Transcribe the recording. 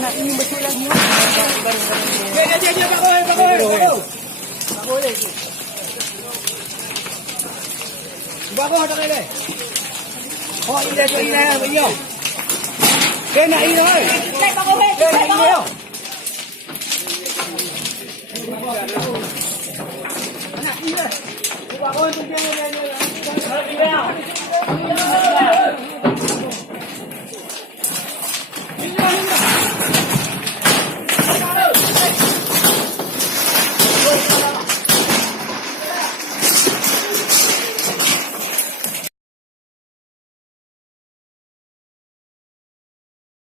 Anak ini betul lagi. Dia bakul. Bakul tak ada. Oh, ini dia. Dia nak ini oi. Cek bakul. Dia nak ini oi. Anak ini. Bakul tu dia.